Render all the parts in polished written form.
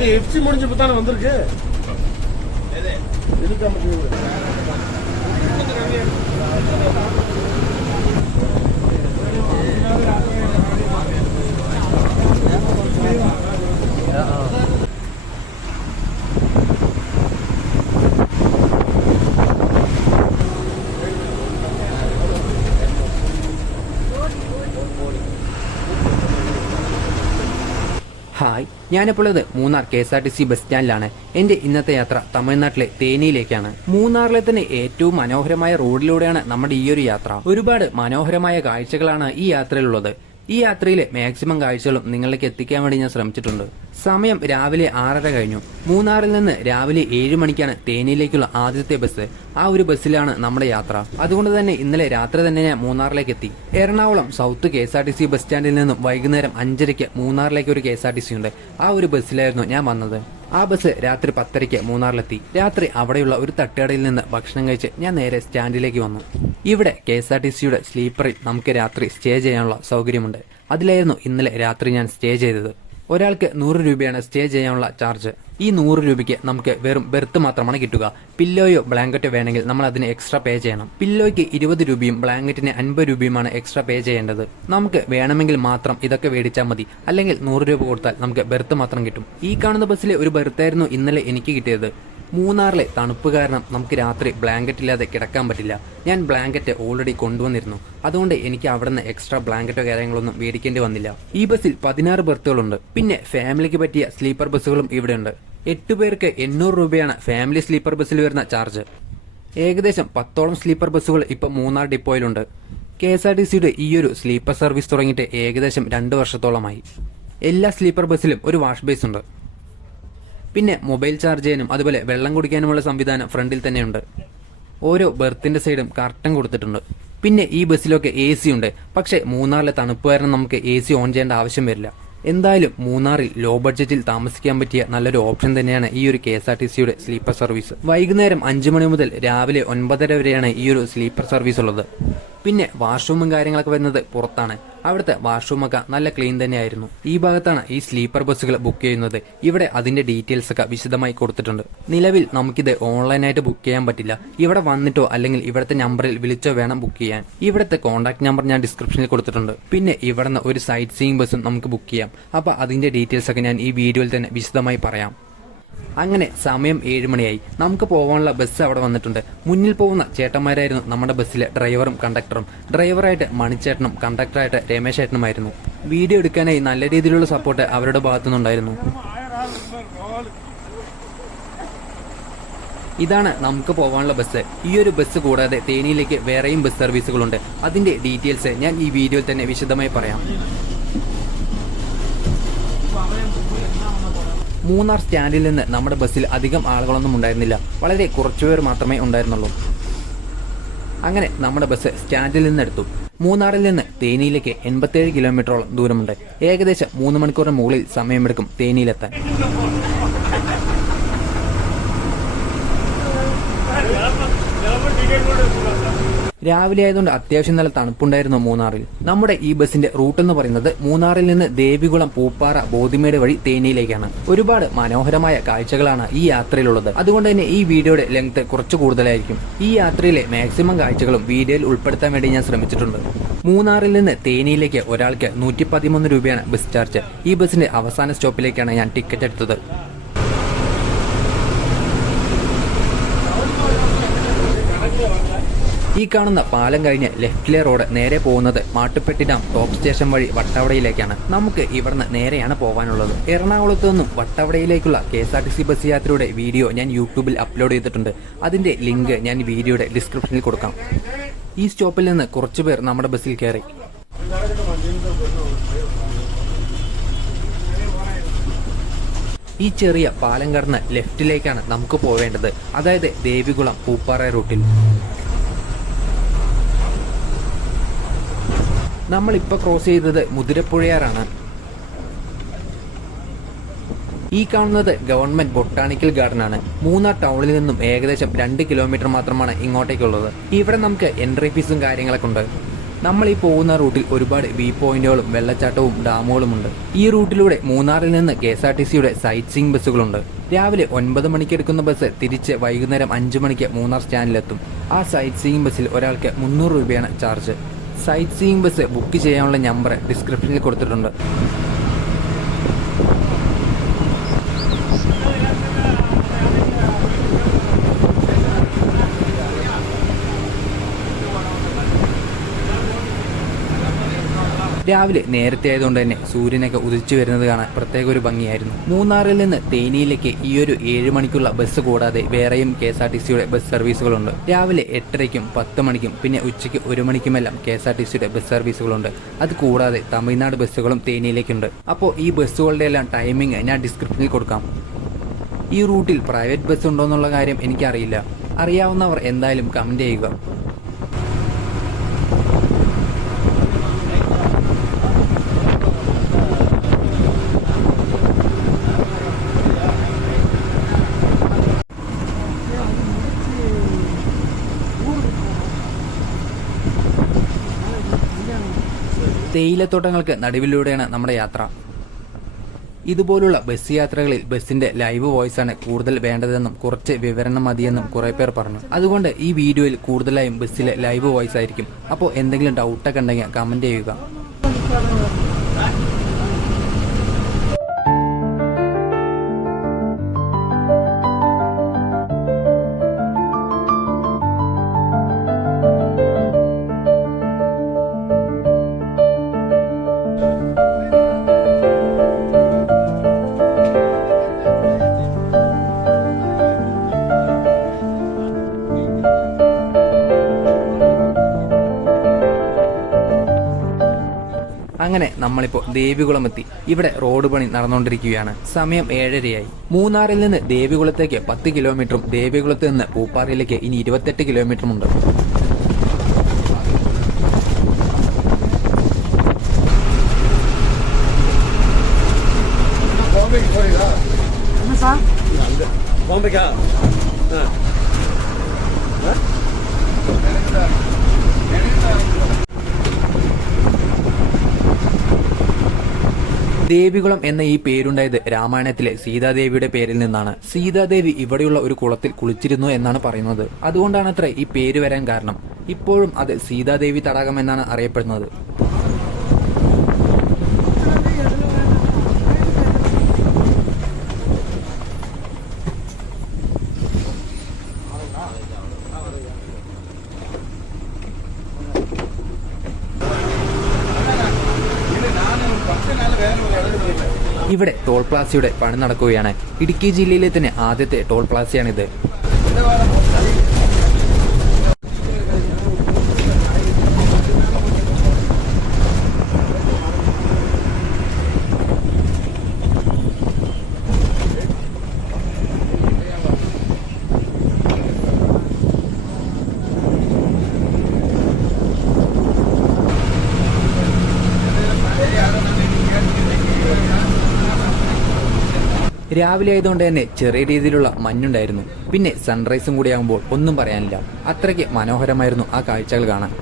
அது எஃப்சி முடிஞ்சு தானே வந்திருக்கு. ഹായ്, ഞാനിപ്പോൾ ഇത് മൂന്നാർ KSRTC ബസ് സ്റ്റാൻഡിലാണ്. എന്റെ ഇന്നത്തെ യാത്ര തമിഴ്നാട്ടിലെ തേനിയിലേക്കാണ്. മൂന്നാറിലെ തന്നെ ഏറ്റവും മനോഹരമായ റോഡിലൂടെയാണ് നമ്മുടെ ഈ ഒരു യാത്ര. ഒരുപാട് മനോഹരമായ കാഴ്ചകളാണ് ഈ യാത്രയിലുള്ളത്. ഈ യാത്രയിലെ മാക്സിമം കാഴ്ചകളും നിങ്ങളിലേക്ക് എത്തിക്കാൻ വേണ്ടി ഞാൻ ശ്രമിച്ചിട്ടുണ്ട്. സമയം രാവിലെ 6:30 കഴിഞ്ഞു. മൂന്നാറിൽ നിന്ന് രാവിലെ 7 മണിക്കാണ് തേനിയിലേക്കുള്ള ആദ്യത്തെ ബസ്. ആ ഒരു ബസ്സിലാണ് നമ്മുടെ യാത്ര. അതുകൊണ്ട് തന്നെ ഇന്നലെ രാത്രി തന്നെ ഞാൻ മൂന്നാറിലേക്ക് എത്തി. എറണാകുളം സൗത്ത് KSRTC ബസ് സ്റ്റാൻഡിൽ നിന്നും വൈകുന്നേരം 5:30 മൂന്നാറിലേക്ക് ഒരു KSRTC ഉണ്ട്. ആ ഒരു ബസ്സിലായിരുന്നു ഞാൻ വന്നത്. ആ ബസ് രാത്രി 10:30 മൂന്നാറിലെത്തി. രാത്രി അവിടെയുള്ള ഒരു തട്ടുകടയിൽ നിന്ന് ഭക്ഷണം കഴിച്ച് ഞാൻ നേരെ സ്റ്റാൻഡിലേക്ക് വന്നു. ഇവിടെ KSRTCയുടെ സ്ലീപ്പറിൽ നമുക്ക് രാത്രി സ്റ്റേ ചെയ്യാനുള്ള സൗകര്യമുണ്ട്. അതിലായിരുന്നു ഇന്നലെ രാത്രി ഞാൻ സ്റ്റേ ചെയ്തത്. ഒരാൾക്ക് 100 രൂപയാണ് സ്റ്റേ ചെയ്യാനുള്ള ചാർജ്. ഈ 100 രൂപയ്ക്ക് നമുക്ക് വെറും ബെർത്ത് മാത്രമാണ് കിട്ടുക. പില്ലോയോ ബ്ലാങ്കറ്റോ വേണമെങ്കിൽ നമ്മൾ അതിന് എക്സ്ട്രാ പേ ചെയ്യണം. പില്ലോയ്ക്ക് 20 രൂപയും ബ്ലാങ്കറ്റിന് 50 രൂപയുമാണ് എക്സ്ട്രാ പേ ചെയ്യേണ്ടത്. നമുക്ക് വേണമെങ്കിൽ മാത്രം ഇതൊക്കെ മേടിച്ചാൽ മതി. അല്ലെങ്കിൽ 100 രൂപ കൊടുത്താൽ നമുക്ക് ബെർത്ത് മാത്രം കിട്ടും. ഈ കാണുന്ന ബസ്സിലെ ഒരു ബെർത്തായിരുന്നു ഇന്നലെ എനിക്ക് കിട്ടിയത്. മൂന്നാറിലെ തണുപ്പ് കാരണം നമുക്ക് രാത്രി ബ്ലാങ്കറ്റ് ഇല്ലാതെ കിടക്കാൻ പറ്റില്ല. ഞാൻ ബ്ലാങ്കറ്റ് ഓൾറെഡി കൊണ്ടുവന്നിരുന്നു. അതുകൊണ്ട് എനിക്ക് അവിടെ നിന്ന് എക്സ്ട്രാ ബ്ലാങ്കറ്റോ കാര്യങ്ങളൊന്നും മേടിക്കേണ്ടി വന്നില്ല. ഈ ബസ്സിൽ 16 ബെർത്തുകളുണ്ട്. പിന്നെ ഫാമിലിക്ക് പറ്റിയ സ്ലീപ്പർ ബസ്സുകളും ഇവിടെ ഉണ്ട്. 8 പേർക്ക് 800 രൂപയാണ് ഫാമിലി സ്ലീപ്പർ ബസ്സിൽ വരുന്ന ചാർജ്. ഏകദേശം 10ഓളം സ്ലീപ്പർ ബസ്സുകൾ ഇപ്പൊ മൂന്നാർ ഡിപ്പോയിലുണ്ട്. KSRTCയുടെ ഈ ഒരു സ്ലീപ്പർ സർവീസ് തുടങ്ങിയിട്ട് ഏകദേശം 2 വർഷത്തോളമായി. എല്ലാ സ്ലീപ്പർ ബസ്സിലും ഒരു വാഷ് ബേസ് ഉണ്ട്. പിന്നെ മൊബൈൽ ചാർജ് ചെയ്യാനും അതുപോലെ വെള്ളം കുടിക്കാനുമുള്ള സംവിധാനം ഫ്രണ്ടിൽ തന്നെയുണ്ട്. ഓരോ ബെർത്തിന്റെ സൈഡും കർട്ടൻ കൊടുത്തിട്ടുണ്ട്. പിന്നെ ഈ ബസ്സിലൊക്കെ AC ഉണ്ട്. പക്ഷേ മൂന്നാറിലെ തണുപ്പ് കാരണം നമുക്ക് AC ഓൺ ചെയ്യേണ്ട ആവശ്യം വരില്ല. എന്തായാലും മൂന്നാറിൽ ലോ ബഡ്ജറ്റിൽ താമസിക്കാൻ പറ്റിയ നല്ലൊരു ഓപ്ഷൻ തന്നെയാണ് ഈ ഒരു KSRTCയുടെ സ്ലീപ്പർ സർവീസ്. വൈകുന്നേരം 5 മണി മുതൽ രാവിലെ 9:30 വരെയാണ് ഈ ഒരു സ്ലീപ്പർ സർവീസ് ഉള്ളത്. പിന്നെ വാഷ്റൂമും കാര്യങ്ങളൊക്കെ വരുന്നത് പുറത്താണ്. അവിടുത്തെ വാഷ്റൂമൊക്കെ നല്ല ക്ലീൻ തന്നെയായിരുന്നു. ഈ ഭാഗത്താണ് ഈ സ്ലീപ്പർ ബസ്സുകൾ ബുക്ക് ചെയ്യുന്നത്. ഇവിടെ അതിന്റെ ഡീറ്റെയിൽസ് ഒക്കെ വിശദമായി കൊടുത്തിട്ടുണ്ട്. നിലവിൽ നമുക്കിത് ഓൺലൈനായിട്ട് ബുക്ക് ചെയ്യാൻ പറ്റില്ല. ഇവിടെ വന്നിട്ടോ അല്ലെങ്കിൽ ഇവിടുത്തെ നമ്പറിൽ വിളിച്ചോ വേണം ബുക്ക് ചെയ്യാൻ. ഇവിടുത്തെ കോൺടാക്ട് നമ്പർ ഞാൻ ഡിസ്ക്രിപ്ഷനിൽ കൊടുത്തിട്ടുണ്ട്. പിന്നെ ഇവിടുന്ന് ഒരു സൈറ്റ് സീയിങ് ബസ്സും നമുക്ക് ബുക്ക് ചെയ്യാം. അപ്പൊ അതിന്റെ ഡീറ്റെയിൽസ് ഒക്കെ ഞാൻ ഈ വീഡിയോയിൽ തന്നെ വിശദമായി പറയാം. അങ്ങനെ സമയം 7 മണിയായി. നമുക്ക് പോകാനുള്ള ബസ് അവിടെ വന്നിട്ടുണ്ട്. മുന്നിൽ പോകുന്ന ചേട്ടന്മാരായിരുന്നു നമ്മുടെ ബസ്സിലെ ഡ്രൈവറും കണ്ടക്ടറും. ഡ്രൈവറായിട്ട് മണിച്ചേട്ടനും കണ്ടക്ടറായിട്ട് രമേശ് ചേട്ടനുമായിരുന്നു. വീഡിയോ എടുക്കാനായി നല്ല രീതിയിലുള്ള സപ്പോർട്ട് അവരുടെ ഭാഗത്തുനിന്നുണ്ടായിരുന്നു. ഇതാണ് നമുക്ക് പോകാനുള്ള ബസ്. ഈ ഒരു ബസ് കൂടാതെ തേനിയിലേക്ക് വേറെയും ബസ് സർവീസുകളുണ്ട്. അതിന്റെ ഡീറ്റെയിൽസ് ഞാൻ ഈ വീഡിയോയിൽ തന്നെ വിശദമായി പറയാം. മൂന്നാർ സ്റ്റാൻഡിൽ നിന്ന് നമ്മുടെ ബസ്സിൽ അധികം ആളുകളൊന്നും ഉണ്ടായിരുന്നില്ല. വളരെ കുറച്ചുപേർ മാത്രമേ ഉണ്ടായിരുന്നുള്ളൂ. അങ്ങനെ നമ്മുടെ ബസ് സ്റ്റാൻഡിൽ നിന്ന് എടുത്തു. മൂന്നാറിൽ നിന്ന് തേനിയിലേക്ക് 87 കിലോമീറ്ററോളം ദൂരമുണ്ട്. ഏകദേശം 3 മണിക്കൂറിന് മുകളിൽ സമയമെടുക്കും തേനിയിലെത്താൻ. രാവിലെ ആയതുകൊണ്ട് അത്യാവശ്യം നല്ല തണുപ്പുണ്ടായിരുന്നു മൂന്നാറിൽ. നമ്മുടെ ഈ ബസിന്റെ റൂട്ട് എന്ന് പറയുന്നത് മൂന്നാറിൽ നിന്ന് ദേവികുളം, പൂപ്പാറ, ബോധിമേട് വഴി തേനിയിലേക്കാണ്. ഒരുപാട് മനോഹരമായ കാഴ്ചകളാണ് ഈ യാത്രയിലുള്ളത്. അതുകൊണ്ട് തന്നെ ഈ വീഡിയോയുടെ ലെങ്ത് കുറച്ച് കൂടുതലായിരിക്കും. ഈ യാത്രയിലെ മാക്സിമം കാഴ്ചകളും വീഡിയോയിൽ ഉൾപ്പെടുത്താൻ വേണ്ടി ഞാൻ ശ്രമിച്ചിട്ടുണ്ട്. മൂന്നാറിൽ നിന്ന് തേനിയിലേക്ക് ഒരാൾക്ക് 113 രൂപയാണ് ബസ് ചാർജ്. ഈ ബസിന്റെ അവസാന സ്റ്റോപ്പിലേക്കാണ് ഞാൻ ടിക്കറ്റ് എടുത്തത്. ഈ കാണുന്ന പാലം കഴിഞ്ഞ് ലെഫ്റ്റിലെ റോഡ് നേരെ പോകുന്നത് മാട്ടുപ്പെട്ടി ഡാം ടോപ്പ് സ്റ്റേഷൻ വഴി വട്ടവടയിലേക്കാണ്. നമുക്ക് ഇവിടുന്ന് നേരെയാണ് പോകാനുള്ളത്. എറണാകുളത്ത് നിന്നും വട്ടവടയിലേക്കുള്ള KSRTC ബസ് യാത്രയുടെ വീഡിയോ ഞാൻ യൂട്യൂബിൽ അപ്ലോഡ് ചെയ്തിട്ടുണ്ട്. അതിന്റെ ലിങ്ക് ഞാൻ വീഡിയോയുടെ ഡിസ്ക്രിപ്ഷനിൽ കൊടുക്കാം. ഈ സ്റ്റോപ്പിൽ നിന്ന് കുറച്ചുപേർ നമ്മുടെ ബസ്സിൽ കയറി. ഈ ചെറിയ പാലം കടന്ന് ലെഫ്റ്റിലേക്കാണ് നമുക്ക് പോവേണ്ടത്. അതായത് ദേവികുളം, പൂപ്പാറ റൂട്ടിൽ. നമ്മളിപ്പോൾ ക്രോസ് ചെയ്തത് മുതിരപ്പുഴയാറാണ്. ഈ കാണുന്നത് ഗവൺമെന്റ് ബൊട്ടാണിക്കൽ ഗാർഡൻ ആണ്. മൂന്നാർ ടൗണിൽ നിന്നും ഏകദേശം 2 കിലോമീറ്റർ മാത്രമാണ് ഇങ്ങോട്ടേക്കുള്ളത്. ഇവിടെ നമുക്ക് എൻട്രി ഫീസും കാര്യങ്ങളൊക്കെ ഉണ്ട്. നമ്മൾ ഈ പോകുന്ന റൂട്ടിൽ ഒരുപാട് വ്യൂ പോയിന്റുകളും വെള്ളച്ചാട്ടവും ഡാമുകളുമുണ്ട്. ഈ റൂട്ടിലൂടെ മൂന്നാറിൽ നിന്ന് KSRTCയുടെ സൈറ്റ് സീയിങ് ബസ്സുകളുണ്ട്. രാവിലെ 9 മണിക്ക് എടുക്കുന്ന ബസ് തിരിച്ച് വൈകുന്നേരം 5 മണിക്ക് മൂന്നാർ സ്റ്റാൻഡിലെത്തും. ആ സൈറ്റ് സീയിങ് ബസ്സിൽ ഒരാൾക്ക് 300 രൂപയാണ് charge. Sightseeing bus book ചെയ്യാനുള്ള നമ്പർ ഡിസ്ക്രിപ്ഷനിൽ കൊടുത്തിട്ടുണ്ട്. രാവിലെ നേരത്തെ ആയതുകൊണ്ട് തന്നെ സൂര്യനൊക്കെ ഉദിച്ചു വരുന്നത് കാണാൻ പ്രത്യേക ഒരു ഭംഗിയായിരുന്നു. മൂന്നാറിൽ നിന്ന് തേനിയിലേക്ക് ഈ ഒരു 7 മണിക്കുള്ള ബസ് കൂടാതെ വേറെയും KSRTCയുടെ ബസ് സർവീസുകളുണ്ട്. രാവിലെ 8:30-ക്കും 10 മണിക്കും പിന്നെ ഉച്ചയ്ക്ക് 1 മണിക്കുമെല്ലാം KSRTCയുടെ ബസ് സർവീസുകളുണ്ട്. അത് കൂടാതെ തമിഴ്നാട് ബസ്സുകളും തേനിയിലേക്കുണ്ട്. അപ്പോൾ ഈ ബസ്സുകളുടെ എല്ലാം ടൈമിംഗ് ഞാൻ ഡിസ്ക്രിപ്ഷനിൽ കൊടുക്കാം. ഈ റൂട്ടിൽ പ്രൈവറ്റ് ബസ് ഉണ്ടോ എന്നുള്ള കാര്യം എനിക്കറിയില്ല. അറിയാവുന്നവർ എന്തായാലും കമന്റ് ചെയ്യുക. തേയിലത്തോട്ടങ്ങൾക്ക് നടുവിലൂടെയാണ് നമ്മുടെ യാത്ര. ഇതുപോലുള്ള ബസ് യാത്രകളിൽ ബസ്സിന്റെ ലൈവ് വോയിസാണ് കൂടുതൽ വേണ്ടതെന്നും കുറച്ച് വിവരണം മതിയെന്നും കുറെ പേർ പറഞ്ഞു. അതുകൊണ്ട് ഈ വീഡിയോയിൽ കൂടുതലായും ബസ്സിലെ ലൈവ് വോയിസ് ആയിരിക്കും. അപ്പോൾ എന്തെങ്കിലും ഡൗട്ടൊക്കെ ഉണ്ടെങ്കിൽ കമന്റ് ചെയ്യുക. അങ്ങനെ നമ്മളിപ്പോൾ ദേവികുളം എത്തി. ഇവിടെ റോഡ് പണി നടന്നുകൊണ്ടിരിക്കുകയാണ്. സമയം 7:30ആയി. മൂന്നാറിൽ നിന്ന് ദേവികുളത്തേക്ക് 10 കിലോമീറ്ററും ദേവികുളത്ത് നിന്ന് പൂപ്പാറയിലേക്ക് ഇനി 28 കിലോമീറ്ററുമുണ്ട്. ദേവികുളം എന്ന ഈ പേരുണ്ടായത് രാമായണത്തിലെ സീതാദേവിയുടെ പേരിൽ നിന്നാണ്. സീതാദേവി ഇവിടെയുള്ള ഒരു കുളത്തിൽ കുളിച്ചിരുന്നു എന്നാണ് പറയുന്നത്. അതുകൊണ്ടാണത്ര ഈ പേര് വരാൻ കാരണം. ഇപ്പോഴും അത് സീതാദേവി തടാകം എന്നാണ് അറിയപ്പെടുന്നത്. ഇവിടെ ടോൾ പ്ലാസയുടെ പണി നടക്കുകയാണ്. ഇടുക്കി ജില്ലയിലെ തന്നെ ആദ്യത്തെ ടോൾ പ്ലാസയാണിത്. രാവിലെ ആയതുകൊണ്ട് തന്നെ ചെറിയ രീതിയിലുള്ള മഞ്ഞുണ്ടായിരുന്നു. പിന്നെ സൺറൈസും കൂടി ആകുമ്പോൾ ഒന്നും പറയാനില്ല. അത്രയ്ക്ക് മനോഹരമായിരുന്നു ആ കാഴ്ചകൾ കാണാൻ.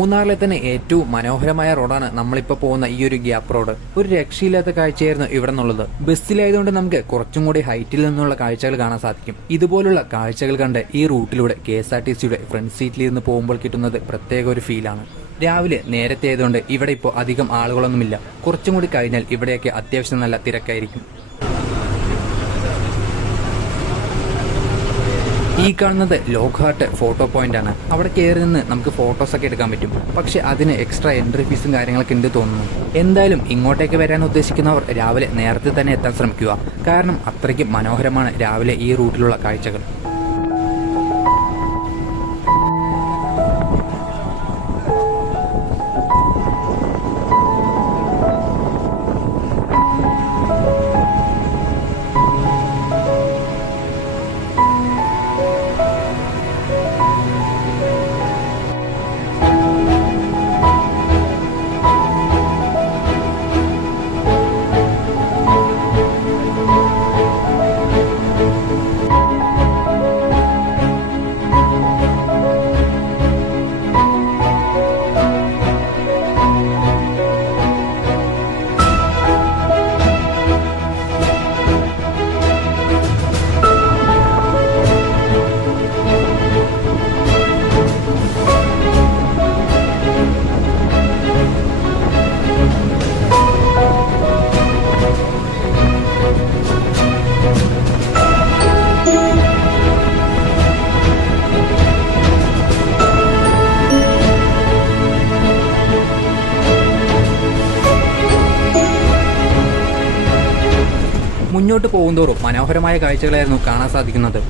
മൂന്നാറിലെ തന്നെ ഏറ്റവും മനോഹരമായ റോഡാണ് നമ്മളിപ്പോൾ പോകുന്ന ഈ ഒരു ഗ്യാപ്പ് റോഡ്. ഒരു രക്ഷയില്ലാത്ത കാഴ്ചയായിരുന്നു ഇവിടെ നിന്നുള്ളത്. ബസ്സിലായതുകൊണ്ട് നമുക്ക് കുറച്ചും കൂടി ഹൈറ്റിൽ നിന്നുള്ള കാഴ്ചകൾ കാണാൻ സാധിക്കും. ഇതുപോലുള്ള കാഴ്ചകൾ കണ്ട് ഈ റൂട്ടിലൂടെ KSRTCയുടെ ഫ്രണ്ട് സീറ്റിലിരുന്ന് പോകുമ്പോൾ കിട്ടുന്നത് പ്രത്യേക ഒരു ഫീലാണ്. രാവിലെ നേരത്തെ ആയതുകൊണ്ട് ഇവിടെ ഇപ്പോൾ അധികം ആളുകളൊന്നുമില്ല. കുറച്ചും കൂടി കഴിഞ്ഞാൽ ഇവിടെയൊക്കെ അത്യാവശ്യം നല്ല തിരക്കായിരിക്കും. ഈ കാണുന്നത് ലോക്ക്ഹാർട്ട് ഫോട്ടോ പോയിന്റ് ആണ്. അവിടെ കയറി നിന്ന് നമുക്ക് ഫോട്ടോസൊക്കെ എടുക്കാൻ പറ്റും. പക്ഷെ അതിന് എക്സ്ട്രാ എൻട്രി ഫീസും കാര്യങ്ങളൊക്കെ ഉണ്ട് തോന്നുന്നു. എന്തായാലും ഇങ്ങോട്ടേക്ക് വരാൻ ഉദ്ദേശിക്കുന്നവർ രാവിലെ നേരത്തെ തന്നെ എത്താൻ ശ്രമിക്കുക. കാരണം അത്രയ്ക്കും മനോഹരമാണ് രാവിലെ ഈ റൂട്ടിലുള്ള കാഴ്ചകൾ. മുന്നോട്ട് പോകുന്തോറും മനോഹരമായ കാഴ്ചകളായിരുന്നു കാണാൻ സാധിക്കുന്നത്.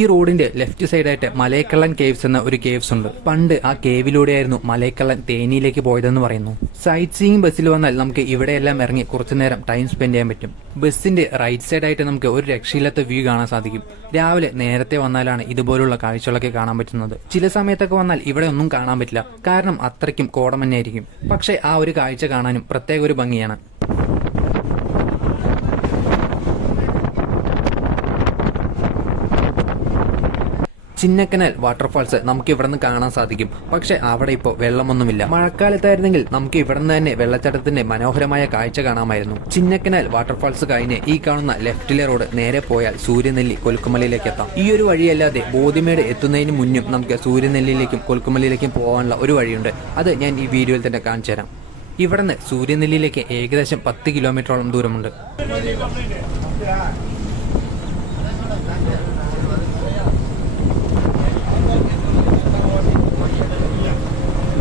ഈ റോഡിന്റെ ലെഫ്റ്റ് സൈഡായിട്ട് മലയക്കള്ളൻ കേവ്സ് എന്ന ഒരു കേവ്സ് ഉണ്ട്. പണ്ട് ആ കേവിലൂടെയായിരുന്നു മലയക്കള്ളൻ തേനിയിലേക്ക് പോയതെന്ന് പറയുന്നു. സൈറ്റ് സീയിങ് ബസ്സിൽ വന്നാൽ നമുക്ക് ഇവിടെയെല്ലാം ഇറങ്ങി കുറച്ചു നേരം ടൈം സ്പെൻഡ് ചെയ്യാൻ പറ്റും. ബസ്സിന്റെ റൈറ്റ് സൈഡായിട്ട് നമുക്ക് ഒരു രക്ഷയില്ലാത്ത വ്യൂ കാണാൻ സാധിക്കും. രാവിലെ നേരത്തെ വന്നാലാണ് ഇതുപോലുള്ള കാഴ്ചകളൊക്കെ കാണാൻ പറ്റുന്നത്. ചില സമയത്തൊക്കെ വന്നാൽ ഇവിടെ ഒന്നും കാണാൻ പറ്റില്ല. കാരണം അത്രയ്ക്കും കോടമഞ്ഞായിരിക്കും. പക്ഷെ ആ ഒരു കാഴ്ച കാണാനും പ്രത്യേക ഒരു ഭംഗിയാണ്. ചിന്നക്കനാൽ വാട്ടർഫാൾസ് നമുക്ക് ഇവിടെ നിന്ന് കാണാൻ സാധിക്കും. പക്ഷെ അവിടെ ഇപ്പോൾ വെള്ളമൊന്നുമില്ല. മഴക്കാലത്തായിരുന്നെങ്കിൽ നമുക്ക് ഇവിടെ നിന്ന് തന്നെ വെള്ളച്ചാട്ടത്തിന്റെ മനോഹരമായ കാഴ്ച കാണാമായിരുന്നു. ചിന്നക്കനാൽ വാട്ടർഫാൾസ് കഴിഞ്ഞ് ഈ കാണുന്ന ലെഫ്റ്റിലെ റോഡ് നേരെ പോയാൽ സൂര്യനെല്ലി കൊലുക്കുമലയിലേക്ക് എത്താം. ഈ ഒരു വഴിയല്ലാതെ ബോധിമേട് എത്തുന്നതിന് മുന്നും നമുക്ക് സൂര്യനെല്ലിയിലേക്കും കൊലുക്കുമലയിലേക്കും പോകാനുള്ള ഒരു വഴിയുണ്ട്. അത് ഞാൻ ഈ വീഡിയോയിൽ തന്നെ കാണിച്ചു തരാം. ഇവിടെ നിന്ന് സൂര്യനെല്ലിയിലേക്ക് ഏകദേശം 10 കിലോമീറ്ററോളം ദൂരമുണ്ട്.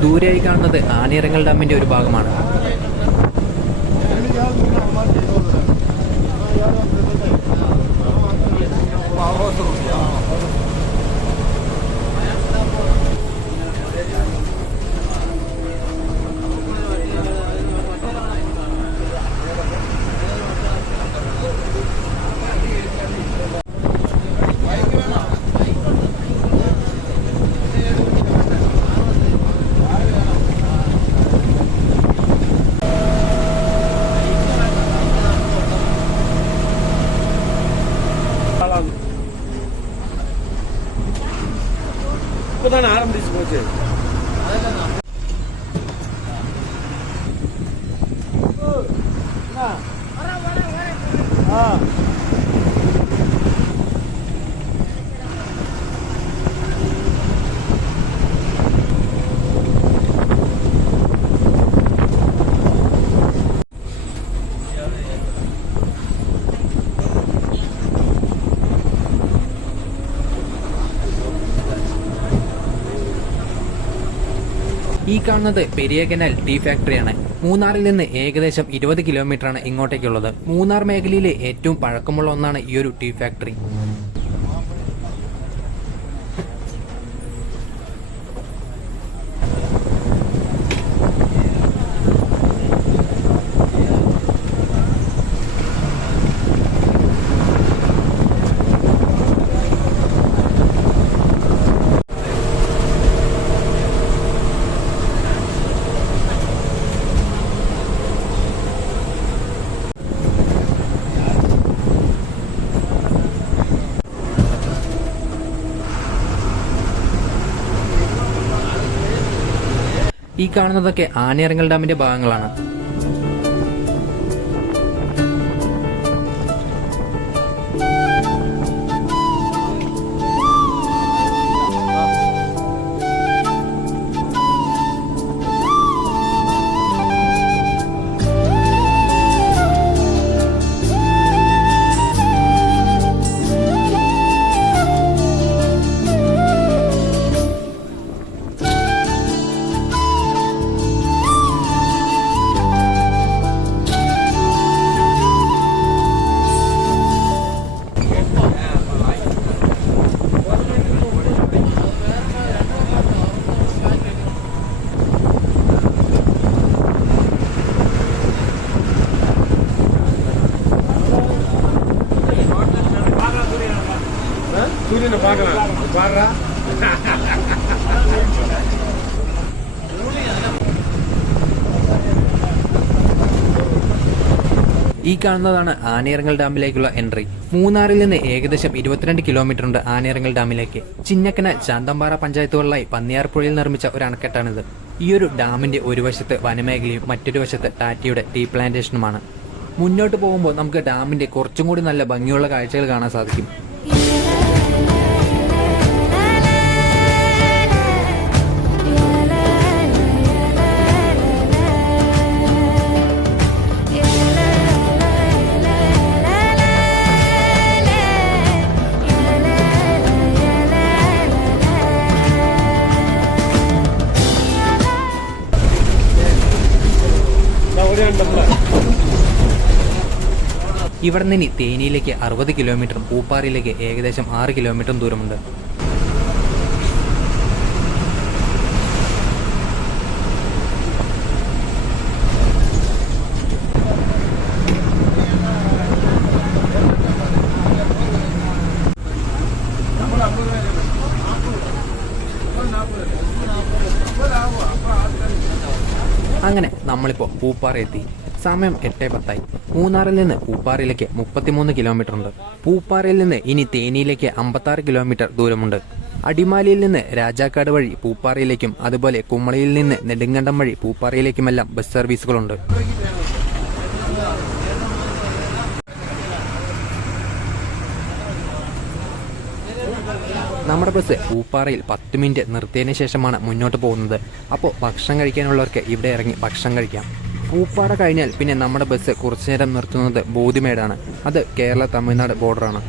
ദൂരെയായി കാണുന്നത് ആനയിറങ്ങൽ ഡാമിന്റെ ഒരു ഭാഗമാണ്. இப்பதான் ஆரம்பிச்சு போச்சு. ഈ കാണുന്നത് പെരിയകനാൽ ടീ ഫാക്ടറിയാണ്. മൂന്നാറിൽ നിന്ന് ഏകദേശം 20 കിലോമീറ്ററാണ് ഇങ്ങോട്ടേക്കുള്ളത്. മൂന്നാർ മേഖലയിലെ ഏറ്റവും പഴക്കമുള്ള ഒന്നാണ് ഈ ഒരു ടീ ഫാക്ടറി. ഈ കാണുന്നതൊക്കെ ആനയിറങ്കൽ ഡാമിന്റെ ഭാഗങ്ങളാണ്. ഈ കാണുന്നതാണ് ആനയിറങ്കൽ ഡാമിലേക്കുള്ള എൻട്രി. മൂന്നാറിൽ നിന്ന് ഏകദേശം 22 കിലോമീറ്റർ ഉണ്ട് ആനയിറങ്കൽ ഡാമിലേക്ക്. ചിന്നക്കനാൽ ശാന്തമ്പാറ പഞ്ചായത്തുകളിലായി പന്നിയാർപ്പുഴയിൽ നിർമ്മിച്ച ഒരു അണക്കെട്ടാണിത്. ഈ ഒരു ഡാമിന്റെ ഒരു വശത്ത് വനമേഖലയും മറ്റൊരു വശത്ത് ടാറ്റയുടെ ടീ പ്ലാന്റേഷനുമാണ്. മുന്നോട്ട് പോകുമ്പോൾ നമുക്ക് ഡാമിന്റെ കുറച്ചും കൂടി നല്ല ഭംഗിയുള്ള കാഴ്ചകൾ കാണാൻ സാധിക്കും. ഇവിടെ നിന്ന് തേനിയിലേക്ക് 60 കിലോമീറ്ററും പൂപ്പാറയിലേക്ക് ഏകദേശം 6 കിലോമീറ്ററും ദൂരമുണ്ട്. അങ്ങനെ നമ്മളിപ്പോൾ പൂപ്പാറ എത്തി. സമയം 8:10. മൂന്നാറിൽ നിന്ന് പൂപ്പാറയിലേക്ക് 33 കിലോമീറ്റർ ഉണ്ട്. പൂപ്പാറയിൽ നിന്ന് ഇനി തേനിയിലേക്ക് 56 കിലോമീറ്റർ ദൂരമുണ്ട്. അടിമാലിയിൽ നിന്ന് രാജാക്കാട് വഴി പൂപ്പാറയിലേക്കും അതുപോലെ കുമളിയിൽ നിന്ന് നെടുങ്കണ്ടം വഴി പൂപ്പാറയിലേക്കുമെല്ലാം ബസ് സർവീസുകളുണ്ട്. നമ്മുടെ ബസ് പൂപ്പാറയിൽ 10 മിനിറ്റ് നിർത്തിയതിനു ശേഷമാണ് മുന്നോട്ട് പോകുന്നത്. അപ്പോൾ ഭക്ഷണം കഴിക്കാനുള്ളവർക്ക് ഇവിടെ ഇറങ്ങി ഭക്ഷണം കഴിക്കാം. പൂപ്പാറ കഴിഞ്ഞാൽ പിന്നെ നമ്മുടെ ബസ് കുറച്ചു നേരം നിർത്തുന്നത് ബോധിമേടാണ്. അത് കേരള തമിഴ്നാട് ബോർഡറാണ്.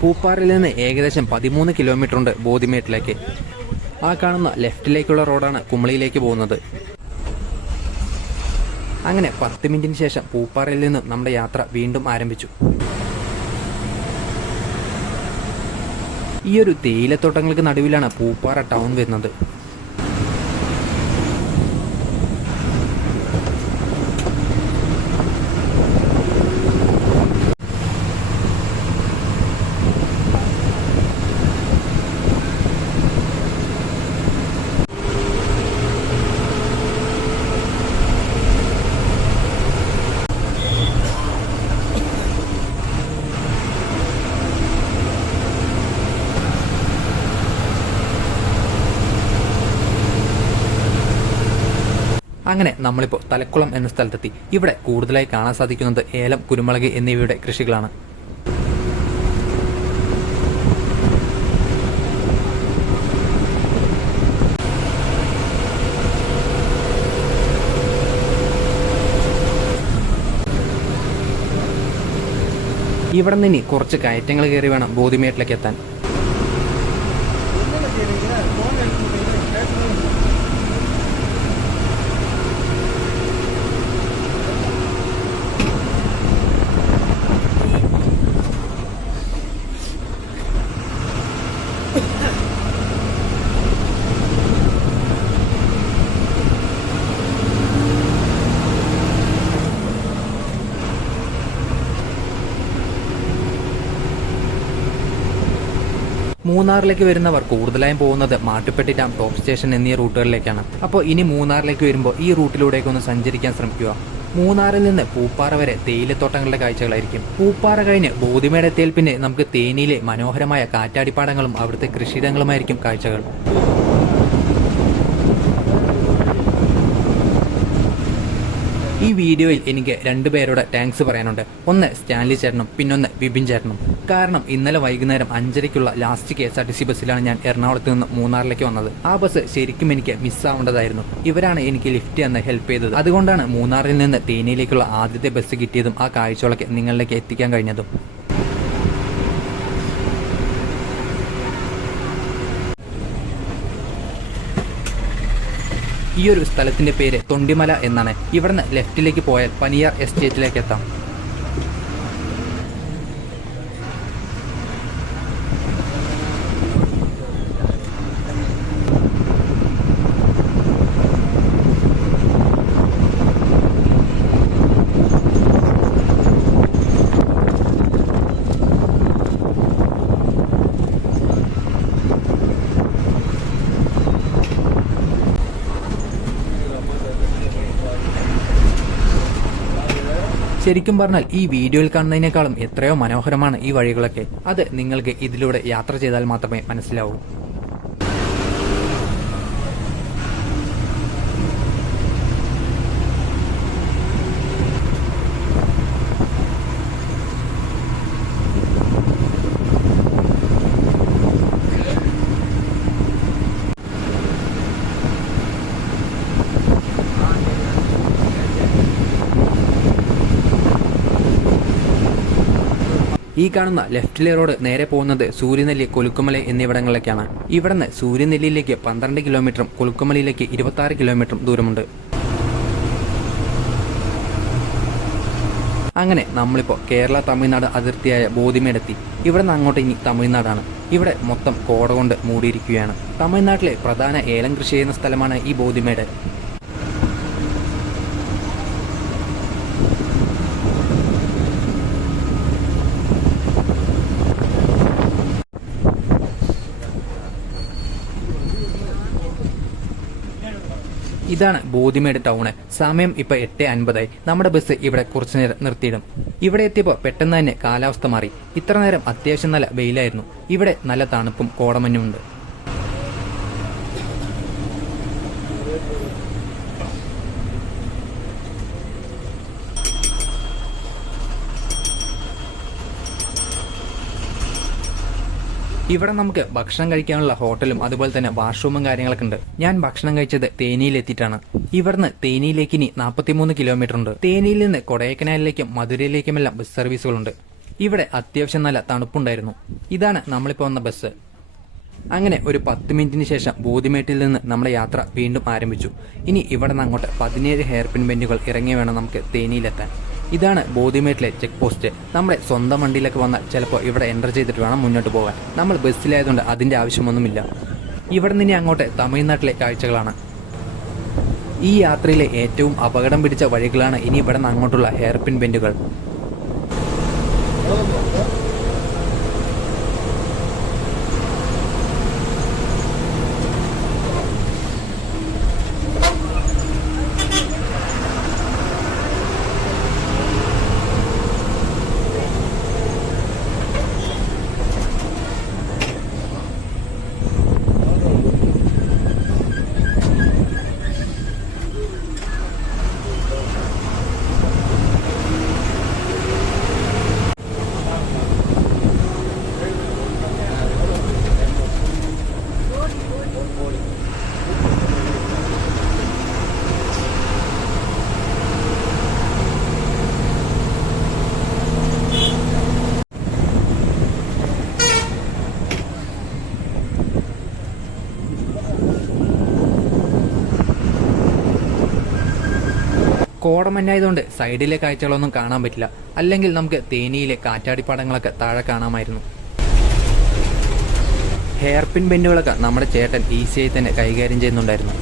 പൂപ്പാറയിൽ നിന്ന് ഏകദേശം 13 കിലോമീറ്റർ ഉണ്ട് ബോധിമേട്ടിലേക്ക്. ആ കാണുന്ന ലെഫ്റ്റിലേക്കുള്ള റോഡാണ് കുമളിയിലേക്ക് പോകുന്നത്. അങ്ങനെ 10 മിനിറ്റിന് ശേഷം പൂപ്പാറയിൽ നിന്നും നമ്മുടെ യാത്ര വീണ്ടും ആരംഭിച്ചു. ഈ ഒരു തേയിലത്തോട്ടങ്ങൾക്ക് നടുവിലാണ് പൂപ്പാറ ടൗൺ വരുന്നത്. അങ്ങനെ നമ്മളിപ്പോൾ തലക്കുളം എന്ന സ്ഥലത്തെത്തി. ഇവിടെ കൂടുതലായി കാണാൻ സാധിക്കുന്നത് ഏലം, കുരുമുളക് എന്നിവയുടെ കൃഷികളാണ്. ഇവിടെ നിന്ന് കുറച്ച് കയറ്റങ്ങൾ കയറി വേണം ബോധിമേട്ടിലേക്ക് എത്താൻ. മൂന്നാറിലേക്ക് വരുന്നവർ കൂടുതലായും പോകുന്നത് മാട്ടുപ്പെട്ടി ഡാം, ടോപ്പ് സ്റ്റേഷൻ എന്നീ റൂട്ടുകളിലേക്കാണ്. അപ്പോൾ ഇനി മൂന്നാറിലേക്ക് വരുമ്പോൾ ഈ റൂട്ടിലൂടെയൊക്കെ ഒന്ന് സഞ്ചരിക്കാൻ ശ്രമിക്കുക. മൂന്നാറിൽ നിന്ന് പൂപ്പാറ വരെ തേയിലത്തോട്ടങ്ങളുടെ കാഴ്ചകളായിരിക്കും. പൂപ്പാറ കഴിഞ്ഞ് ബോധിമേട് എത്തിയാൽ പിന്നെ നമുക്ക് തേനിയിലെ മനോഹരമായ കാറ്റാടിപ്പാടങ്ങളും അവിടുത്തെ കൃഷിയിടങ്ങളുമായിരിക്കും കാഴ്ചകൾ. ഈ വീഡിയോയിൽ എനിക്ക് രണ്ടുപേരോട് താങ്ക്സ് പറയാനുണ്ട്. ഒന്ന് സ്റ്റാൻലി ചേട്ടനും പിന്നൊന്ന് വിപിൻ ചേട്ടനും. കാരണം ഇന്നലെ വൈകുന്നേരം 5:30ക്കുള്ള ലാസ്റ്റ് KSRTC ബസ്സിലാണ് ഞാൻ എറണാകുളത്ത് നിന്ന് മൂന്നാറിലേക്ക് വന്നത്. ആ ബസ് ശരിക്കും എനിക്ക് മിസ്സാവേണ്ടതായിരുന്നു. ഇവരാണ് എനിക്ക് ലിഫ്റ്റ് തന്ന് ഹെൽപ്പ് ചെയ്തത്. അതുകൊണ്ടാണ് മൂന്നാറിൽ നിന്ന് തേനിയിലേക്കുള്ള ആദ്യത്തെ ബസ് കിട്ടിയതും ആ കാഴ്ചകളൊക്കെ നിങ്ങളിലേക്ക് എത്തിക്കാൻ കഴിഞ്ഞതും. ഈ ഒരു സ്ഥലത്തിന്റെ പേര് തൊണ്ടിമല എന്നാണ്. ഇവിടുന്ന് ലെഫ്റ്റിലേക്ക് പോയാൽ പനിയാർ എസ്റ്റേറ്റിലേക്ക് എത്താം. ശരിക്കും പറഞ്ഞാൽ ഈ വീഡിയോയിൽ കാണുന്നതിനേക്കാളും എത്രയോ മനോഹരമാണ് ഈ വഴികളൊക്കെ. അത് നിങ്ങൾക്ക് ഇതിലൂടെ യാത്ര ചെയ്താൽ മാത്രമേ മനസ്സിലാവൂ. ഈ കാണുന്ന ലെഫ്റ്റിലെ റോഡ് നേരെ പോകുന്നത് സൂര്യനെല്ലി, കൊലുക്കുമല എന്നിവിടങ്ങളിലേക്കാണ്. ഇവിടുന്ന് സൂര്യനെല്ലിയിലേക്ക് 12 കിലോമീറ്ററും കൊലുക്കുമലയിലേക്ക് 26 കിലോമീറ്ററും ദൂരമുണ്ട്. അങ്ങനെ നമ്മളിപ്പോൾ കേരള തമിഴ്നാട് അതിർത്തിയായ ബോദിമേടെത്തി. ഇവിടുന്ന് അങ്ങോട്ട് ഇനി തമിഴ്നാടാണ്. ഇവിടെ മൊത്തം കോട കൊണ്ട് മൂടിയിരിക്കുകയാണ്. തമിഴ്നാട്ടിലെ പ്രധാന ഏലം കൃഷി ചെയ്യുന്ന സ്ഥലമാണ് ഈ ബോദിമേട്. ഇതാണ് ബോദിമേട് ടൗണ്. സമയം ഇപ്പോൾ 8:50. നമ്മുടെ ബസ് ഇവിടെ കുറച്ചു നേരം നിർത്തിയിടും. ഇവിടെ എത്തിയപ്പോൾ പെട്ടെന്ന് തന്നെ കാലാവസ്ഥ മാറി. ഇത്ര നേരം അത്യാവശ്യം നല്ല വെയിലായിരുന്നു. ഇവിടെ നല്ല തണുപ്പും കോടമഞ്ഞും ഉണ്ട്. ഇവിടെ നമുക്ക് ഭക്ഷണം കഴിക്കാനുള്ള ഹോട്ടലും അതുപോലെ തന്നെ വാഷ്റൂമും കാര്യങ്ങളൊക്കെ ഉണ്ട്. ഞാൻ ഭക്ഷണം കഴിച്ചത് തേനിയിലെത്തിയിട്ടാണ്. ഇവിടുന്ന് തേനിയിലേക്ക് ഇനി 43 കിലോമീറ്റർ ഉണ്ട്. തേനിയിൽ നിന്ന് കൊടൈക്കനാലിലേക്കും മധുരയിലേക്കുമെല്ലാം ബസ് സർവീസുകളുണ്ട്. ഇവിടെ അത്യാവശ്യം നല്ല തണുപ്പുണ്ടായിരുന്നു. ഇതാണ് നമ്മളിപ്പോൾ വന്ന ബസ്. അങ്ങനെ ഒരു 10 മിനിറ്റിന് ശേഷം ബോദിമേട്ടിൽ നിന്ന് നമ്മുടെ യാത്ര വീണ്ടും ആരംഭിച്ചു. ഇനി ഇവിടെ നിന്ന് അങ്ങോട്ട് 17 ഹെയർപിൻ ബെൻഡുകൾ ഇറങ്ങി വേണം നമുക്ക് തേനിയിലെത്താൻ. ഇതാണ് ബോദിമേട്ടിലെ ചെക്ക് പോസ്റ്റ്. നമ്മുടെ സ്വന്തം വണ്ടിയിലൊക്കെ വന്നാൽ ചിലപ്പോൾ ഇവിടെ എൻ്റർ ചെയ്തിട്ട് വേണം മുന്നോട്ട് പോകാൻ. നമ്മൾ ബസ്സിലായതുകൊണ്ട് അതിൻ്റെ ആവശ്യമൊന്നുമില്ല. ഇവിടെ നിന്ന് അങ്ങോട്ട് തമിഴ്നാട്ടിലെ കാഴ്ചകളാണ്. ഈ യാത്രയിലെ ഏറ്റവും അപകടം പിടിച്ച വഴികളാണ് ഇനി ഇവിടെ നിന്ന് അങ്ങോട്ടുള്ള ഹെയർപിൻ ബെൻഡുകൾ. കോടമഞ്ഞായതുകൊണ്ട് സൈഡിലെ കാഴ്ചകളൊന്നും കാണാൻ പറ്റില്ല. അല്ലെങ്കിൽ നമുക്ക് തേനിയിലെ കാറ്റാടിപ്പാടങ്ങളൊക്കെ താഴെ കാണാമായിരുന്നു. ഹെയർപിൻ ബെൻഡുകളൊക്കെ നമ്മുടെ ചേട്ടൻ ഈസിയായി തന്നെ കൈകാര്യം ചെയ്യുന്നുണ്ടായിരുന്നു.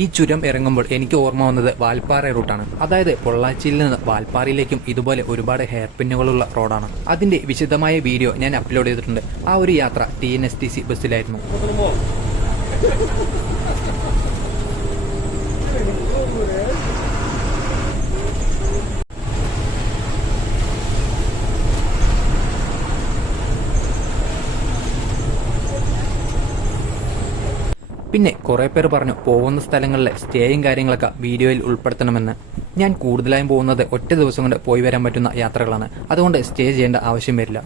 ഈ ചുരം ഇറങ്ങുമ്പോൾ എനിക്ക് ഓർമ്മ വന്നത് വാൽപ്പാറ റൂട്ടാണ്. അതായത് പൊള്ളാച്ചിയിൽ നിന്ന് വാൽപ്പാറയിലേക്കും ഇതുപോലെ ഒരുപാട് ഹെയർ പിന്നുകളുള്ള റോഡാണ്. അതിന്റെ വിശദമായ വീഡിയോ ഞാൻ അപ്ലോഡ് ചെയ്തിട്ടുണ്ട്. ആ ഒരു യാത്ര TNSTC ബസ്സിലായിരുന്നു. പിന്നെ കുറെ പേർ പറഞ്ഞു പോകുന്ന സ്ഥലങ്ങളിലെ സ്റ്റേയും കാര്യങ്ങളൊക്കെ വീഡിയോയിൽ ഉൾപ്പെടുത്തണമെന്ന്. ഞാൻ കൂടുതലായും പോകുന്നത് ഒറ്റ ദിവസം കൊണ്ട് പോയി വരാൻ പറ്റുന്ന യാത്രകളാണ്. അതുകൊണ്ട് സ്റ്റേ ചെയ്യേണ്ട ആവശ്യം വരില്ല.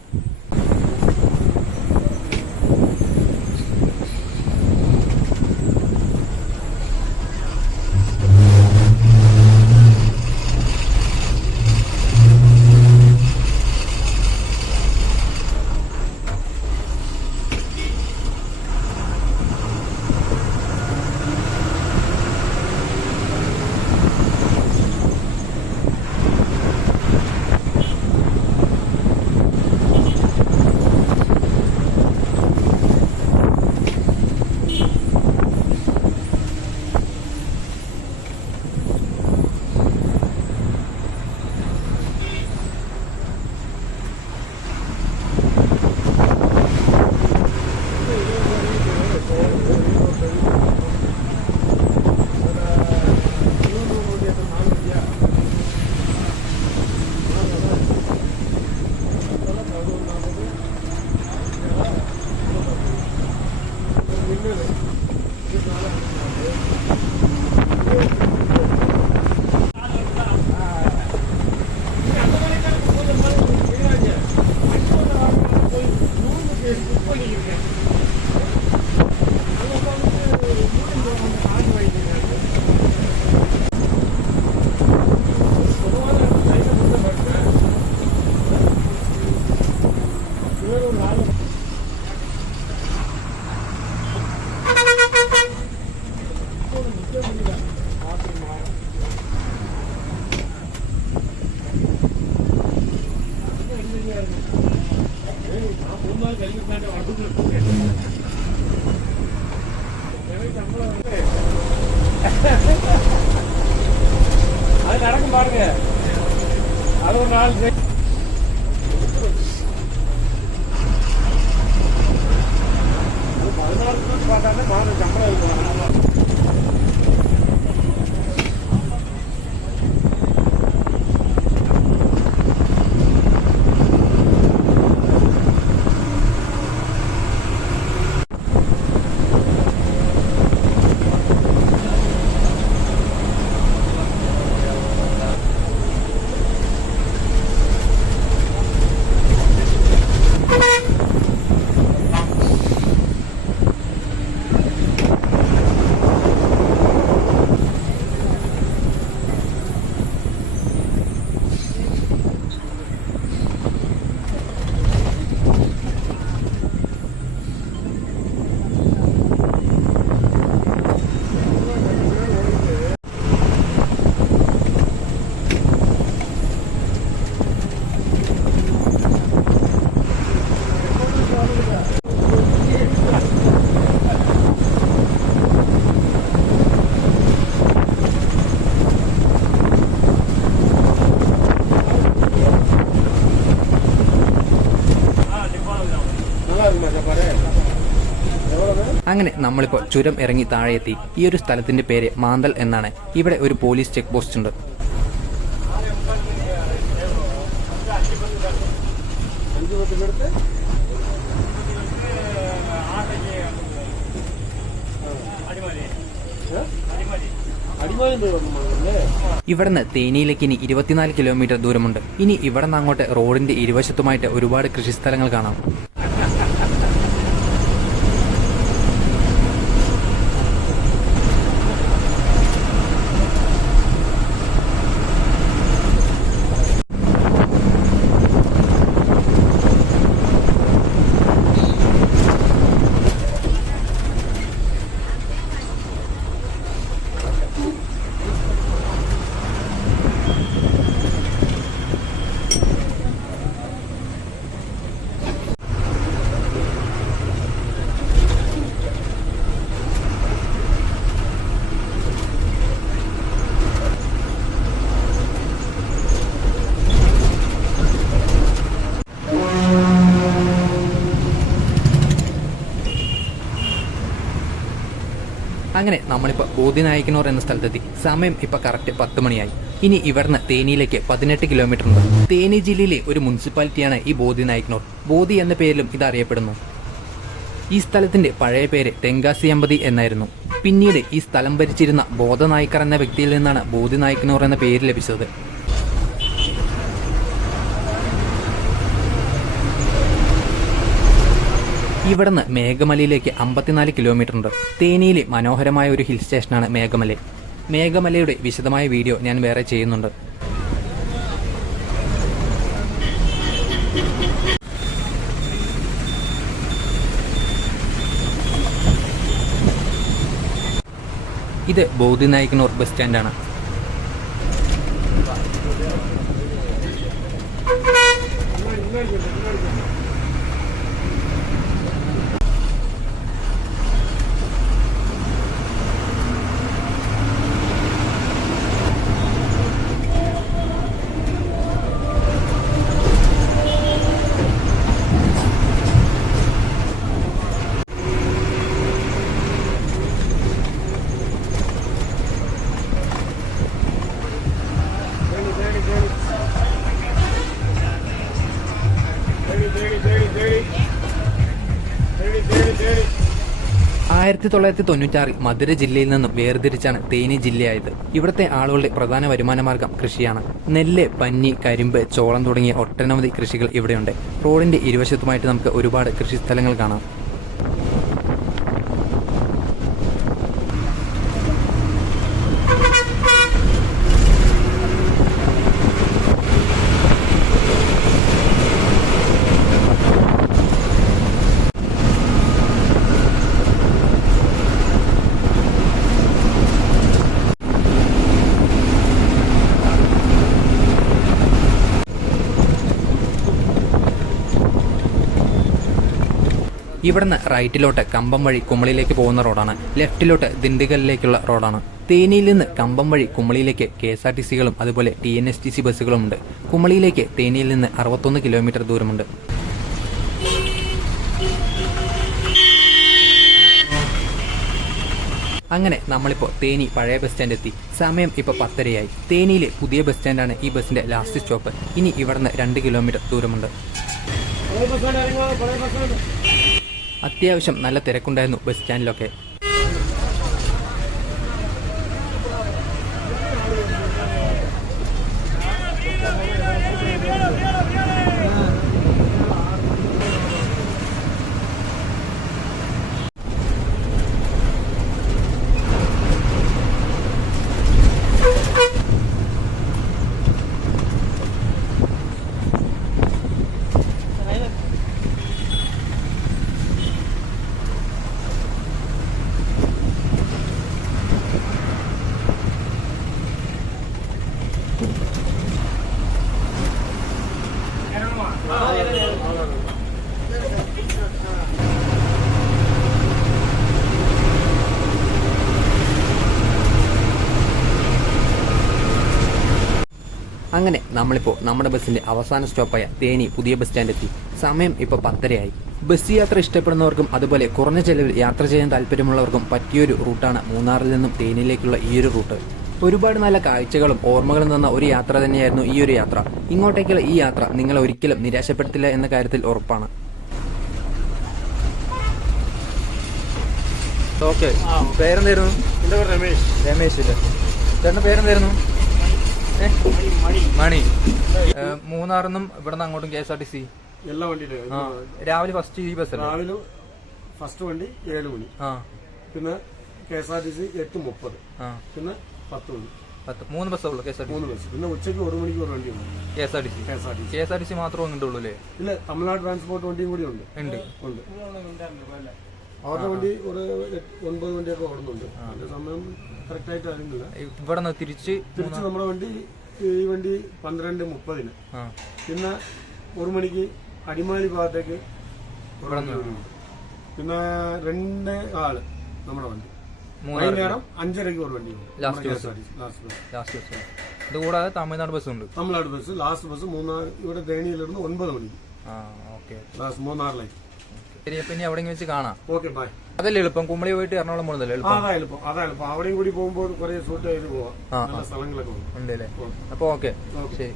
அது நடக்கும் பாருங்க. அது ஒரு நாள் அது 14 பார்த்தாலே மாதம் சம்பளம் இருக்கும். അങ്ങനെ നമ്മളിപ്പോൾ ചുരം ഇറങ്ങി താഴെയെത്തി. ഈ ഒരു സ്ഥലത്തിന്റെ പേര് മാന്തൽ എന്നാണ്. ഇവിടെ ഒരു പോലീസ് ചെക്ക് പോസ്റ്റ് ഉണ്ട്. ഇവിടുന്ന് തേനിയിലേക്ക് ഇനി 24 കിലോമീറ്റർ ദൂരമുണ്ട്. ഇനി ഇവിടെ നിന്ന് അങ്ങോട്ട് റോഡിന്റെ ഇരുവശത്തുമായിട്ട് ഒരുപാട് കൃഷിസ്ഥലങ്ങൾ കാണാം. അങ്ങനെ നമ്മളിപ്പോൾ ബോധിനായിക്കനൂർ എന്ന സ്ഥലത്തെത്തി. സമയം ഇപ്പൊ കറക്റ്റ് 10 മണിയായി. ഇനി ഇവിടുന്ന് തേനിയിലേക്ക് 18 കിലോമീറ്റർ ഉണ്ട്. തേനി ജില്ലയിലെ ഒരു മുനിസിപ്പാലിറ്റിയാണ് ഈ ബോധിനായിക്കനൂർ. ബോധി എന്ന പേരിലും ഇത് അറിയപ്പെടുന്നു. ഈ സ്ഥലത്തിന്റെ പഴയ പേര് തെങ്കാസിയമ്പതി എന്നായിരുന്നു. പിന്നീട് ഈ സ്ഥലം ഭരിച്ചിരുന്ന ബോധനായ്ക്കർ എന്ന വ്യക്തിയിൽ നിന്നാണ് ബോധിനായിക്കനൂർ എന്ന പേര് ലഭിച്ചത്. ഇവിടുന്ന് മേഘമലയിലേക്ക് 54 കിലോമീറ്റർ ഉണ്ട്. തേനിയിലെ മനോഹരമായ ഒരു ഹിൽ സ്റ്റേഷനാണ് മേഘമല. മേഘമലയുടെ വിശദമായ വീഡിയോ ഞാൻ വേറെ ചെയ്യുന്നുണ്ട്. ഇത് ബോധിനായിക്കനൂർ ബസ് സ്റ്റാൻഡാണ്. ആയിരത്തി 1996 മധുര ജില്ലയിൽ നിന്നും വേർതിരിച്ചാണ് തേനി ജില്ലയായത്. ഇവിടുത്തെ ആളുകളുടെ പ്രധാന വരുമാനമാർഗം കൃഷിയാണ്. നെല്ല്, പന്നി, കരിമ്പ്, ചോളം തുടങ്ങിയ ഒട്ടനവധി കൃഷികൾ ഇവിടെയുണ്ട്. റോഡിന്റെ ഇരുവശത്തുമായിട്ട് നമുക്ക് ഒരുപാട് കൃഷിസ്ഥലങ്ങൾ കാണാം. ഇവിടുന്ന് റൈറ്റിലോട്ട് കമ്പം വഴി കുമളിയിലേക്ക് പോകുന്ന റോഡാണ്. ലെഫ്റ്റിലോട്ട് ദിണ്ടിഗലിലേക്കുള്ള റോഡാണ്. തേനിയിൽ നിന്ന് കമ്പം വഴി കുമളിയിലേക്ക് KSRTCകളും അതുപോലെ TNSTC ബസ്സുകളും ഉണ്ട്. കുമളിയിലേക്ക് തേനിയിൽ നിന്ന് 61 കിലോമീറ്റർ ദൂരമുണ്ട്. അങ്ങനെ നമ്മളിപ്പോൾ തേനി പഴയ ബസ് സ്റ്റാൻഡ് എത്തി. സമയം ഇപ്പോൾ 10:30 തേനിയിലെ പുതിയ ബസ് സ്റ്റാൻഡാണ് ഈ ബസ്സിന്റെ ലാസ്റ്റ് സ്റ്റോപ്പ്. ഇനി ഇവിടുന്ന് 2 കിലോമീറ്റർ ദൂരമുണ്ട്. അത്യാവശ്യം നല്ല തിരക്കുണ്ടായിരുന്നു ബസ് സ്റ്റാൻഡിലൊക്കെ. അങ്ങനെ നമ്മളിപ്പോൾ നമ്മുടെ ബസ്സിന്റെ അവസാന സ്റ്റോപ്പായ തേനി പുതിയ ബസ് സ്റ്റാൻഡ് എത്തി. സമയം ഇപ്പോൾ 10:30 ബസ് യാത്ര ഇഷ്ടപ്പെടുന്നവർക്കും അതുപോലെ കുറഞ്ഞ ചെലവിൽ യാത്ര ചെയ്യാൻ താല്പര്യമുള്ളവർക്കും പറ്റിയൊരു റൂട്ടാണ് മൂന്നാറിൽ നിന്നും തേനിയിലേക്കുള്ള ഈ ഒരു റൂട്ട്. ഒരുപാട് നല്ല കാഴ്ചകളും ഓർമ്മകളും തന്ന ഒരു യാത്ര തന്നെയായിരുന്നു ഈ ഒരു യാത്ര. ഇങ്ങോട്ടേക്കുള്ള ഈ യാത്ര നിങ്ങളെ ഒരിക്കലും നിരാശപ്പെടുത്തില്ല എന്ന കാര്യത്തിൽ ഉറപ്പാണ്. ഓക്കെ, പേരെന്തായിരുന്നു? എന്റെ പേര് രമേശ്. രമേശ് ഇല്ല, ചേട്ടൻ്റെ പേരെന്തായിരുന്നു? മണി. മൂന്നാറിന്നും ഇവിടെ നിന്ന് അങ്ങോട്ടും KSRTC എല്ലാ വണ്ടിയിലും രാവിലെ ഫസ്റ്റ് ഈ ബസ് രാവിലെ ഫസ്റ്റ് വണ്ടി 7 മണി, പിന്നെ KSRTC 8:30, പിന്നെ 10 മണി. 3 ബസ്സുള്ളൂ KSRTC. 3 ബസ്. പിന്നെ ഉച്ചയ്ക്ക് 1 മണിക്ക് ഒരു വണ്ടിയുണ്ട് KSRTC മാത്രമേ ഉണ്ടുള്ളൂ അല്ലേ? ഇല്ല, തമിഴ്നാട് ട്രാൻസ്പോർട്ട് വണ്ടിയും കൂടി ഉണ്ട്. അവരുടെ വണ്ടി ഒരു 9 വണ്ടിയൊക്കെ ഓടുന്നുണ്ട്. അതിന്റെ സമയം കറക്റ്റ് ആയിട്ട് അറിയുന്നില്ല. ഇവിടെ തിരിച്ച് നമ്മുടെ വണ്ടി ഈ വണ്ടി 12:30, പിന്നെ 1 മണിക്ക് അടിമാലി ഭാഗത്തേക്ക്, പിന്നെ 2 ആള് നമ്മുടെ വണ്ടി. വൈകുന്നേരം 5:30 ഒരു വണ്ടി കൂടാതെ തമിഴ്നാട് ബസ് ഉണ്ട്. Tamil Nadu bus last bus Munnar ഇവിടെ തേനിയിലിരുന്ന് 9 മണിക്ക് ലാസ്റ്റ് മൂന്നാറിലേക്ക്. ശരി, അപ്പൊ ഇനി എവിടെയെങ്കിലും വെച്ച് കാണാം. Okay bye. അതല്ലേ എളുപ്പം, കുമളി പോയിട്ട് എറണാകുളം പോകുന്നല്ലേ എളുപ്പം? അതാ എളുപ്പം. അവിടെയും കൂടി പോകുമ്പോൾ കുറെ ഷൂട്ട് ചെയ്ത് പോവാം. നല്ല സ്ഥലങ്ങളൊക്കെ ഉണ്ടല്ലേ? അപ്പൊ ഓക്കെ, ശരി.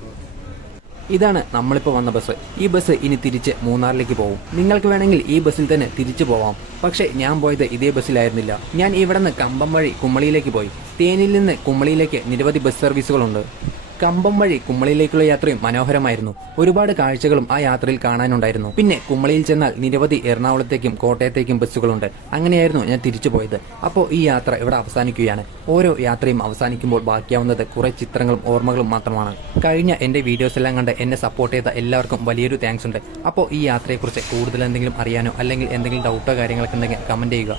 ഇതാണ് നമ്മളിപ്പോൾ വന്ന ബസ്. ഈ ബസ് ഇനി തിരിച്ച് മൂന്നാറിലേക്ക് പോകും. നിങ്ങൾക്ക് വേണമെങ്കിൽ ഈ ബസ്സിൽ തന്നെ തിരിച്ചു പോവാം. പക്ഷേ ഞാൻ പോയത് ഇതേ ബസ്സിലായിരുന്നില്ല. ഞാൻ ഇവിടെ നിന്ന് കമ്പം വഴി കുമളിയിലേക്ക് പോയി. തേനിയിൽ നിന്ന് കുമളിയിലേക്ക് നിരവധി ബസ് സർവീസുകളുണ്ട്. കമ്പം വഴി കുമളിയിലേക്കുള്ള യാത്രയും മനോഹരമായിരുന്നു. ഒരുപാട് കാഴ്ചകളും ആ യാത്രയിൽ കാണാനുണ്ടായിരുന്നു. പിന്നെ കുമളിയിൽ ചെന്നാൽ നിരവധി എറണാകുളത്തേക്കും കോട്ടയത്തേക്കും ബസ്സുകളുണ്ട്. അങ്ങനെയായിരുന്നു ഞാൻ തിരിച്ചു പോയത്. അപ്പോൾ ഈ യാത്ര ഇവിടെ അവസാനിക്കുകയാണ്. ഓരോ യാത്രയും അവസാനിക്കുമ്പോൾ ബാക്കിയാവുന്നത് കുറെ ചിത്രങ്ങളും ഓർമ്മകളും മാത്രമാണ്. കഴിഞ്ഞ എന്റെ വീഡിയോസ് എല്ലാം കണ്ട് എന്നെ സപ്പോർട്ട് ചെയ്ത എല്ലാവർക്കും വലിയൊരു താങ്ക്സ് ഉണ്ട്. അപ്പോൾ ഈ യാത്രയെക്കുറിച്ച് കൂടുതൽ എന്തെങ്കിലും അറിയാനോ അല്ലെങ്കിൽ എന്തെങ്കിലും ഡൗട്ടോ കാര്യങ്ങളൊക്കെ ഉണ്ടെങ്കിൽ കമന്റ് ചെയ്യുക.